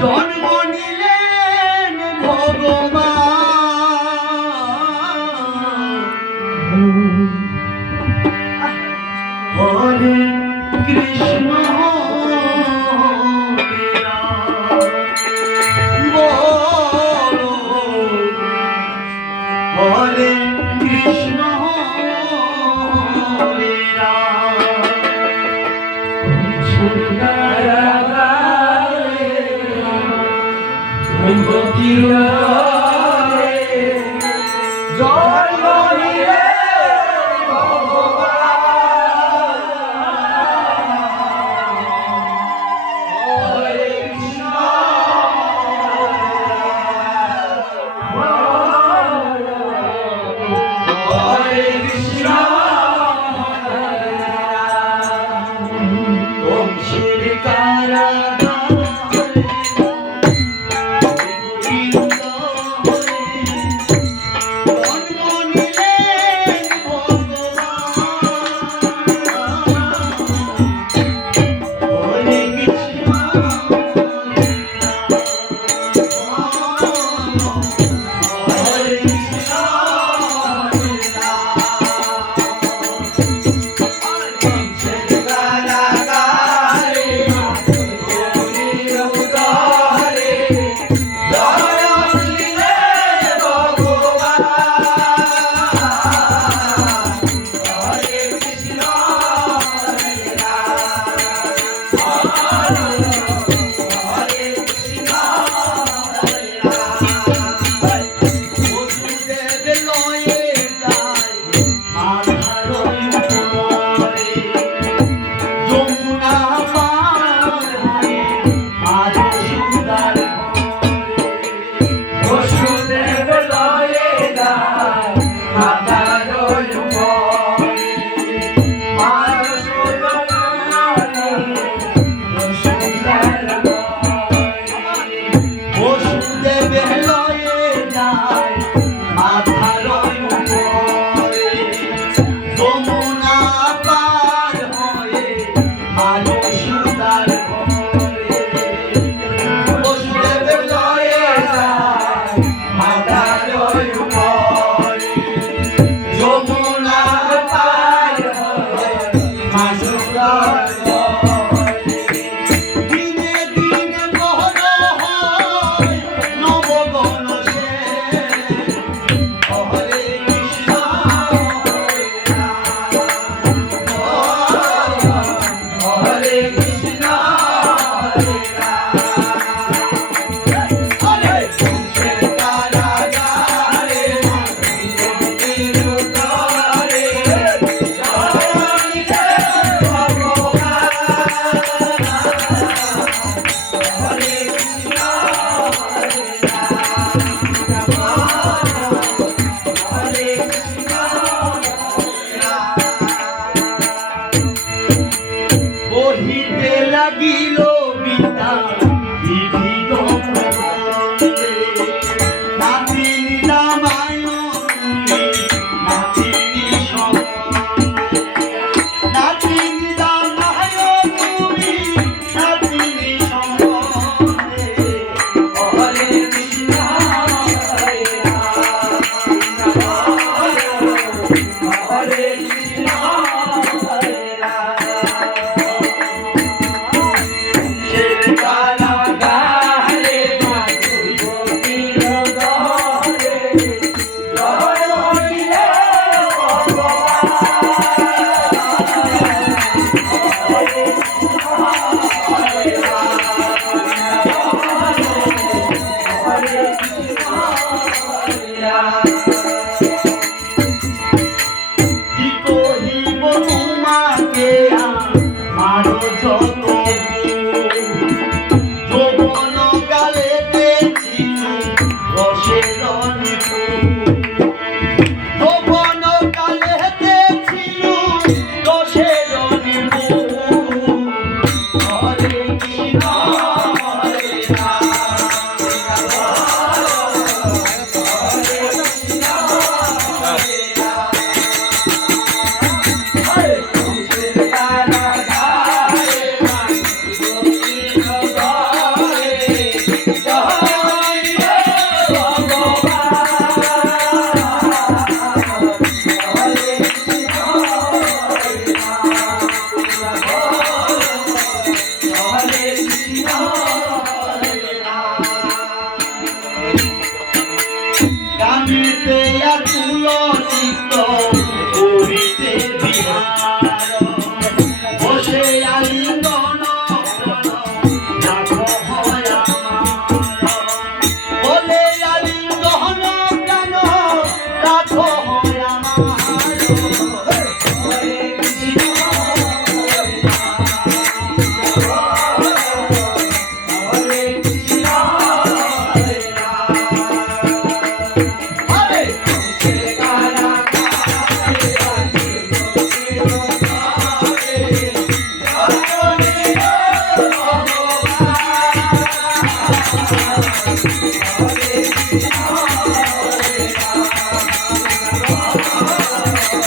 জন্ম নিলেন ভগবান। হরে কৃষ্ণ। Hare Yeah.